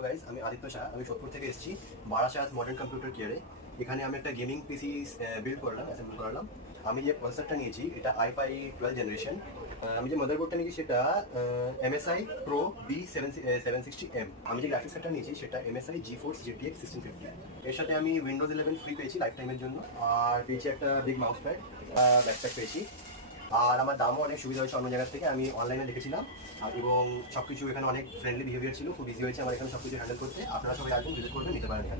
Hello guys, আমি আদিত্য শাহ। আমি সোদপুর থেকে এসেছি বারাসাত মডার্ন কম্পিউটার কেয়ারে। এখানে আমি একটা গেমিং পিসি বিল্ড করলাম, অ্যাসেম্বল করালাম। আমি যে প্রসেসরটা নিয়েছি এটা i5 12 জেনারেশন। আমি যে মাদারবোর্ডটা নিয়েছি সেটা MSI Pro B760M। আমি যে গ্রাফিক্স কার্ডটা নিয়েছি সেটা MSI GeForce GTX 1650। এর সাথে আমি উইন্ডোজ 11 ফ্রি পেয়েছি লাইফ টাইমের জন্য, আর পেয়েছি একটা বিগ মাউস প্যাড, ব্যাকপ্যাক পেয়েছি। আর আমার দামও অনেক সুবিধা হয়েছে অন্য জায়গা থেকে, আমি অনলাইনে দেখেছিলাম। আর এবং সব কিছু এখানে অনেক ফ্রেন্ডলি বিহেভিয়ার ছিল, খুব ইজি হয়েছে আমার এখানে সব কিছু হ্যান্ডেল করতে। আপনারা সবাই আসবেন, ভিজিট করবেন, নিতে পারেন এখানে।